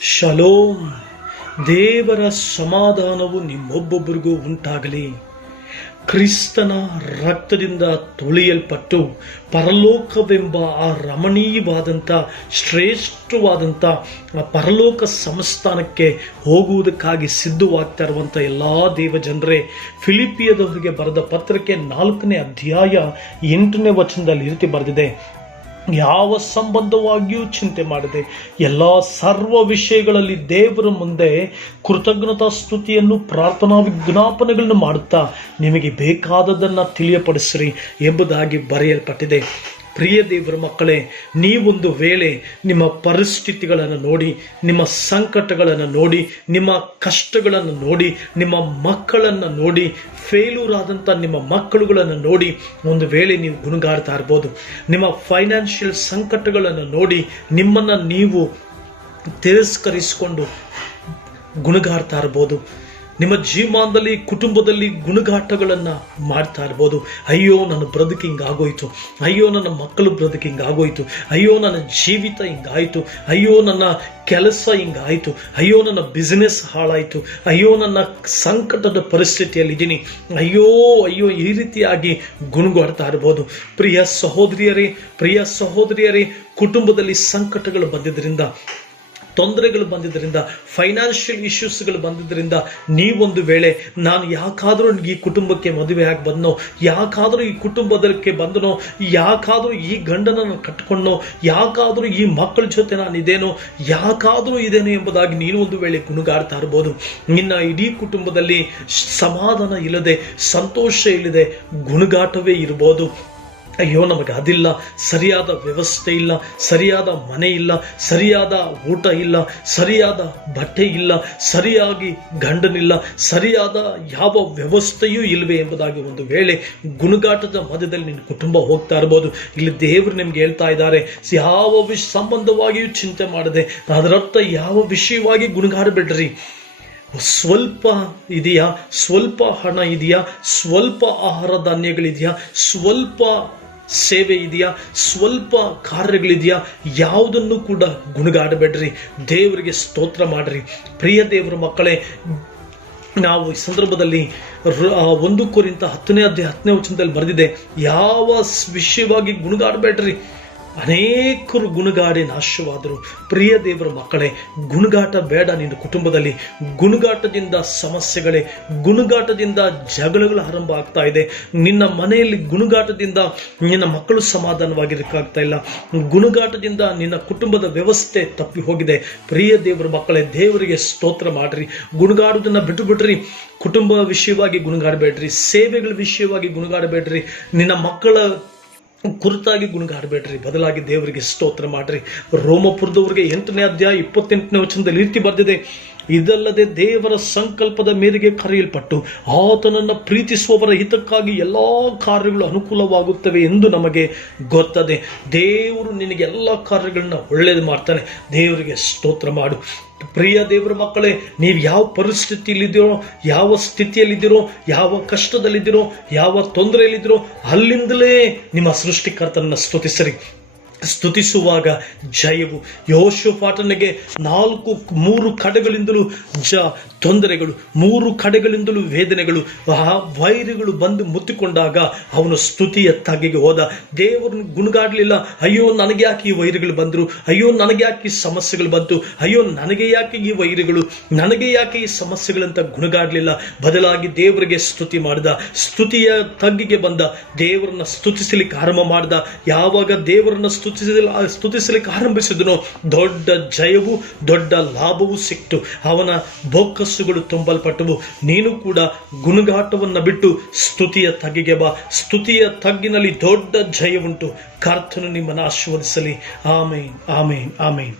Shalom, ದೇವರ ಸಮಾಧಾನವು ನಿಮ್ಮೊಬ್ಬೊಬ್ಬರಿಗೂ ಉಂಟಾಗಲಿ. ಕ್ರಿಸ್ತನ ರಕ್ತದಿಂದ ತೊಳೆಯಲ್ಪಟ್ಟು ಪರಲೋಕವೆಂಬ ಆ ರಮಣೀಯವಾದಂಥ, ಶ್ರೇಷ್ಠವಾದಂಥ ಆ ಪರಲೋಕ ಸಂಸ್ಥಾನಕ್ಕೆ ಹೋಗುವುದಕ್ಕಾಗಿ ಸಿದ್ಧವಾಗ್ತಾ ಇರುವಂಥ ಎಲ್ಲ ದೇವಜನರೇ ಫಿಲಿಪಿಯದವರಿಗೆ ಬರೆದ ಪತ್ರಕ್ಕೆ ನಾಲ್ಕನೇ ಅಧ್ಯಾಯ ಎಂಟನೇ ವಚನದಲ್ಲಿ ರೀತಿ ಬರೆದಿದೆ. ಯಾವ ಸಂಬಂಧವಾಗಿಯೂ ಚಿಂತೆ ಮಾಡದೆ ಎಲ್ಲ ಸರ್ವ ವಿಷಯಗಳಲ್ಲಿ ದೇವರ ಮುಂದೆ ಕೃತಜ್ಞತಾ ಸ್ತುತಿಯನ್ನು, ಪ್ರಾರ್ಥನಾ ವಿಜ್ಞಾಪನೆಗಳನ್ನು ಮಾಡುತ್ತಾ ನಿಮಗೆ ಬೇಕಾದದನ್ನು ತಿಳಿಯಪಡಿಸ್ರಿ ಎಂಬುದಾಗಿ ಬರೆಯಲ್ಪಟ್ಟಿದೆ. ಪ್ರಿಯ ದೇವರ ಮಕ್ಕಳೇ, ನೀವೊಂದು ವೇಳೆ ನಿಮ್ಮ ಪರಿಸ್ಥಿತಿಗಳನ್ನು ನೋಡಿ, ನಿಮ್ಮ ಸಂಕಟಗಳನ್ನು ನೋಡಿ, ನಿಮ್ಮ ಕಷ್ಟಗಳನ್ನು ನೋಡಿ, ನಿಮ್ಮ ಮಕ್ಕಳನ್ನು ನೋಡಿ ಫೇಲ್ಯೂರ್ ಆದಂಥ ನಿಮ್ಮ ಮಕ್ಕಳುಗಳನ್ನು ನೋಡಿ, ಒಂದು ವೇಳೆ ನೀವು ಗುಣಗಾಡ್ತಾ ಇರ್ಬೋದು. ನಿಮ್ಮ ಫೈನಾನ್ಷಿಯಲ್ ಸಂಕಟಗಳನ್ನು ನೋಡಿ, ನಿಮ್ಮನ್ನು ನೀವು ತಿರಸ್ಕರಿಸಿಕೊಂಡು ಗುಣಗಾಡ್ತಾ ಇರ್ಬೋದು. ನಿಮ್ಮ ಜೀವಮಾನದಲ್ಲಿ, ಕುಟುಂಬದಲ್ಲಿ ಗುಣಗಾಟಗಳನ್ನು ಮಾಡ್ತಾ ಇರ್ಬೋದು. ಅಯ್ಯೋ, ನನ್ನ ಬ್ರದಕ್ ಹಿಂಗಾಗೋಯ್ತು. ಅಯ್ಯೋ, ನನ್ನ ಮಕ್ಕಳು ಬ್ರದಕ್ ಹಿಂಗಾಗೋಯ್ತು. ಅಯ್ಯೋ, ನನ್ನ ಜೀವಿತ ಹಿಂಗಾಯಿತು. ಅಯ್ಯೋ, ನನ್ನ ಕೆಲಸ ಹಿಂಗಾಯಿತು. ಅಯ್ಯೋ, ನನ್ನ ಬಿಸ್ನೆಸ್ ಹಾಳಾಯಿತು. ಅಯ್ಯೋ, ನನ್ನ ಸಂಕಟದ ಪರಿಸ್ಥಿತಿಯಲ್ಲಿದ್ದೀನಿ ಅಯ್ಯೋ ಅಯ್ಯೋ, ಈ ರೀತಿಯಾಗಿ ಗುಣಗಾಡ್ತಾ ಇರ್ಬೋದು. ಪ್ರಿಯ ಸಹೋದರಿಯರೇ ಪ್ರಿಯ ಸಹೋದರಿಯರೇ, ಕುಟುಂಬದಲ್ಲಿ ಸಂಕಟಗಳು ಬಂದಿದ್ದರಿಂದ ತೊಂದರೆಗಳು ಬಂದಿದ್ದರಿಂದ ಫೈನಾನ್ಷಿಯಲ್ ಇಶ್ಯೂಸ್ಗಳು ಬಂದಿದ್ದರಿಂದ ನೀವೊಂದು ವೇಳೆ ನಾನು ಯಾಕಾದರೂ ಈ ಕುಟುಂಬಕ್ಕೆ ಮದುವೆ ಆಗಿ ಬಂದನೋ, ಯಾಕಾದರೂ ಈ ಕುಟುಂಬದಕ್ಕೆ ಬಂದನೋ, ಯಾಕಾದರೂ ಈ ಗಂಡನನ್ನು ಕಟ್ಕೊಂಡೋ ಯಾಕಾದರೂ ಈ ಮಕ್ಕಳ ಜೊತೆ ನಾನು ಇದೇನೋ, ಯಾಕಾದರೂ ಇದೇನೋ ಎಂಬುದಾಗಿ ನೀನು ಒಂದು ವೇಳೆ ಗುಣಗಾಡ್ತಾ ಇರ್ಬೋದು ನಿನ್ನ ಇಡೀ ಕುಟುಂಬದಲ್ಲಿ ಸಮಾಧಾನ ಇಲ್ಲದೆ, ಸಂತೋಷ ಇಲ್ಲದೆ ಗುಣಗಾಟವೇ ಇರ್ಬೋದು ಅಯ್ಯೋ, ನಮಗೆ ಅದಿಲ್ಲ, ಸರಿಯಾದ ವ್ಯವಸ್ಥೆ ಇಲ್ಲ, ಸರಿಯಾದ ಮನೆ ಇಲ್ಲ, ಸರಿಯಾದ ಊಟ ಇಲ್ಲ, ಸರಿಯಾದ ಬಟ್ಟೆ ಇಲ್ಲ, ಸರಿಯಾಗಿ ಗಂಡನಿಲ್ಲ, ಸರಿಯಾದ ಯಾವ ವ್ಯವಸ್ಥೆಯೂ ಇಲ್ಲವೇ ಎಂಬುದಾಗಿ ಒಂದು ವೇಳೆ ಗುಣಗಾಟದ ಮಧ್ಯದಲ್ಲಿ ನಿನ್ನ ಕುಟುಂಬ ಹೋಗ್ತಾ ಇರ್ಬೋದು. ಇಲ್ಲಿ ದೇವರು ನಿಮ್ಗೆ ಹೇಳ್ತಾ ಇದ್ದಾರೆ, ಯಾವ ವಿಷ, ಸಂಬಂಧವಾಗಿಯೂ ಚಿಂತೆ ಮಾಡದೆ, ಅದರರ್ಥ ಯಾವ ವಿಷಯವಾಗಿ ಗುಣಗಾಡಬೇಡ್ರಿ ಸ್ವಲ್ಪ ಇದೆಯಾ? ಸ್ವಲ್ಪ ಹಣ ಇದೆಯಾ? ಸ್ವಲ್ಪ ಆಹಾರ ಧಾನ್ಯಗಳಿದೆಯಾ? ಸ್ವಲ್ಪ ಸೇವೆ ಇದೆಯಾ? ಸ್ವಲ್ಪ ಕಾರ್ಯಗಳಿದೆಯಾ? ಯಾವುದನ್ನು ಕೂಡ ಗುಣಗಾಡಬೇಡ್ರಿ. ದೇವರಿಗೆ ಸ್ತೋತ್ರ ಮಾಡ್ರಿ. ಪ್ರಿಯ ದೇವರ ಮಕ್ಕಳೇ, ನಾವು ಈ ಸಂದರ್ಭದಲ್ಲಿ ಒಂದು ಕುರಿತ ಹತ್ತನೇ ಅಧ್ಯಾಯ ಹತ್ತನೇ ವಚನದಲ್ಲಿ ಬರೆದಿದೆ, ಯಾವ ವಿಷಯವಾಗಿ ಗುಣಗಾಡಬೇಡ್ರಿ? ಅನೇಕರು ಗುಣಗಾಡಿ ನಾಶವಾದರು. ಪ್ರಿಯ ದೇವರ ಮಕ್ಕಳೇ, ಗುಣಗಾಟ ಬೇಡ ನಿನ್ನ ಕುಟುಂಬದಲ್ಲಿ. ಗುಣಗಾಟದಿಂದ ಸಮಸ್ಯೆಗಳೇ, ಗುಣಗಾಟದಿಂದ ಜಗಳಗಳು ಆರಂಭ ಆಗ್ತಾ ಇದೆ. ನಿನ್ನ ಮನೆಯಲ್ಲಿ ಗುಣಗಾಟದಿಂದ ನಿನ್ನ ಮಕ್ಕಳು ಸಮಾಧಾನವಾಗಿರಕ್ಕಾಗ್ತಾ ಇಲ್ಲ. ಗುಣಗಾಟದಿಂದ ನಿನ್ನ ಕುಟುಂಬದ ವ್ಯವಸ್ಥೆ ತಪ್ಪಿ ಹೋಗಿದೆ ಪ್ರಿಯ ದೇವರ ಮಕ್ಕಳೇ, ದೇವರಿಗೆ ಸ್ತೋತ್ರ ಮಾಡ್ರಿ. ಗುಣಗಾಡೋದನ್ನು ಬಿಟ್ಟು ಬಿಟ್ರಿ ಕುಟುಂಬ ವಿಷಯವಾಗಿ ಗುಣಗಾಡಬೇಡ್ರಿ. ಸೇವೆಗಳ ವಿಷಯವಾಗಿ ಗುಣಗಾಡಬೇಡ್ರಿ. ನಿನ್ನ ಮಕ್ಕಳ ಕುರಿತಾಗಿ ಗುಣಗಾಡಬೇಡ್ರಿ. ಬದಲಾಗಿ ದೇವರಿಗೆ ಸ್ತೋತ್ರ ಮಾಡ್ರಿ. ರೋಮಪುರದವ್ರಿಗೆ ಎಂಟನೇ ಅಧ್ಯಾಯ ಇಪ್ಪತ್ತೆಂಟನೇ ವಚನದಲ್ಲಿ ರೀತಿ ಬರೆದಿದೆ. ಇದಲ್ಲದೆ ದೇವರ ಸಂಕಲ್ಪದ ಮೇರೆಗೆ ಕರೆಯಲ್ಪಟ್ಟು ಆತನನ್ನು ಪ್ರೀತಿಸುವವರ ಹಿತಕ್ಕಾಗಿ ಎಲ್ಲ ಕಾರ್ಯಗಳು ಅನುಕೂಲವಾಗುತ್ತವೆ ಎಂದು ನಮಗೆ ಗೊತ್ತದೆ. ದೇವರು ನಿನಗೆ ಎಲ್ಲ ಕಾರ್ಯಗಳನ್ನ ಒಳ್ಳೇದು ಮಾಡ್ತಾನೆ. ದೇವರಿಗೆ ಸ್ತೋತ್ರ ಮಾಡು. ಪ್ರಿಯ ದೇವರ ಮಕ್ಕಳೇ, ನೀವು ಯಾವ ಪರಿಸ್ಥಿತಿಯಲ್ಲಿದ್ದೀರೋ, ಯಾವ ಸ್ಥಿತಿಯಲ್ಲಿದ್ದೀರೋ, ಯಾವ ಕಷ್ಟದಲ್ಲಿದ್ದೀರೋ, ಯಾವ ತೊಂದರೆಯಲ್ಲಿದ್ದೀರೋ, ಅಲ್ಲಿಂದಲೇ ನಿಮ್ಮ ಸೃಷ್ಟಿಕರ್ತನನ್ನು ಸ್ತುತಿಸಿರಿ. ಸ್ತುತಿಸುವಾಗ ಜಯವು. ಯೋಶೋಫಾಟನಿಗೆ ನಾಲ್ಕು, ಮೂರು ಕಡೆಗಳಿಂದಲೂ ಜ, ತೊಂದರೆಗಳು, ಮೂರು ಕಡೆಗಳಿಂದಲೂ ವೇದನೆಗಳು, ಆ ವೈರಿಗಳು ಬಂದು ಮುತ್ತಿಕೊಂಡಾಗ ಅವನು ಸ್ತುತಿಯ ತಗ್ಗಿಗೆ ಹೋದ. ದೇವರನ್ನು ಗುಣಗಾಡಲಿಲ್ಲ. ಅಯ್ಯೋ, ನನಗೆ ಯಾಕೆ ಈ ವೈರಿಗಳು ಬಂದರು? ಅಯ್ಯೋ, ನನಗೆ ಯಾಕೆ ಈ ಸಮಸ್ಯೆಗಳು ಬಂತು? ಅಯ್ಯೋ, ನನಗೆ ಯಾಕೆ ಈ ವೈರಿಗಳು? ನನಗೆ ಯಾಕೆ ಈ ಸಮಸ್ಯೆಗಳಂತ ಗುಣಗಾಡಲಿಲ್ಲ? ಬದಲಾಗಿ ದೇವರಿಗೆ ಸ್ತುತಿ ಮಾಡಿದ. ಸ್ತುತಿಯ ತಗ್ಗಿಗೆ ಬಂದ. ದೇವರನ್ನ ಸ್ತುತಿಸಲಿಕ್ಕೆ ಆರಂಭ ಮಾಡಿದ. ಯಾವಾಗ ದೇವರನ್ನ ಸ್ತುತಿಸಲಿ ಸ್ತುತಿಸಲಿಕ್ಕೆ ಆರಂಭಿಸಿದನು. ದೊಡ್ಡ ಜಯವು, ದೊಡ್ಡ ಲಾಭವು ಸಿಕ್ತು. ಅವನ ಬೊಕ್ಕಸ್ಸುಗಳು ತುಂಬಲ್ಪಟ್ಟವು. ನೀನು ಕೂಡ ಗುಣಗಾಟವನ್ನು ಬಿಟ್ಟು ಸ್ತುತಿಯ ತಗ್ಗಿಗೆ ಬಾ. ಸ್ತುತಿಯ ತಗ್ಗಿನಲ್ಲಿ ದೊಡ್ಡ ಜಯವುಂಟು. ಕರ್ತನು ನಿಮ್ಮನ್ನು ಆಶೀರ್ವದಿಸಲಿ. ಆಮೇನ್ ಆಮೇನ್ ಆಮೇನ್.